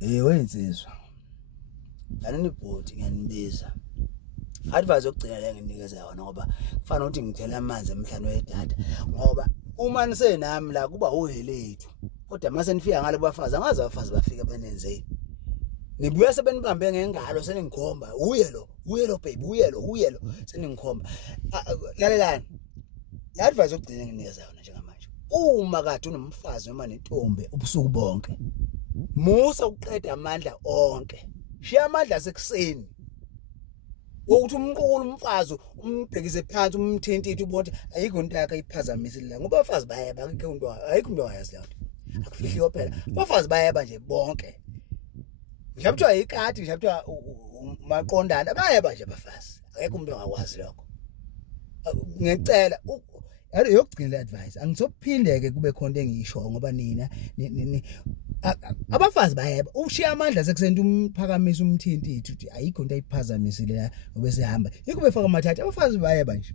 Wensizwa. Yanini bhodi ngiyanibiza. Advice yokugcina le nginikeza yona ngoba kufanele ukuthi ngithela amanzi emhlanje wedada ngoba uma nisenami la kuba uhelethu. Kodwa mase nifika ngale bafazi angazi abafazi bafika benenzeni. Nibuya sebenibambe ngengalo seningikhomba. Uye lo baby, uye lo seningikhomba. Lalelani. Le advice yokugcina nginikeza yona njengamanje. Uma kade unomfazi noma nentombi ubusuku bonke. Musa uqeda amandla onke. Shiya amandla asekuseni. Ukuthi umqukula umfazi umbhekise phansi umthintithe ubona ayikho into yakhe ayiphazamisile la ngoba abafazi bayeba akekho into ayikho into wayazi lapho. Akufihliyo phela. Abafazi bayeba nje bonke. Ngiyabuthiwa ikati ngiyabuthiwa maqondana bayeba nje abafazi. Akekho umuntu ongakwazi lokho. Ngicela yokugcina le advice angizophindeke kube khona engisho ngoba nina abafazi bayeba ushiya amandla sekusenta umphakamisa umthintithe uthi ayikho into ayiphazamisile la ngoba sehamba yikho befaka amathatha abafazi bayeba nje.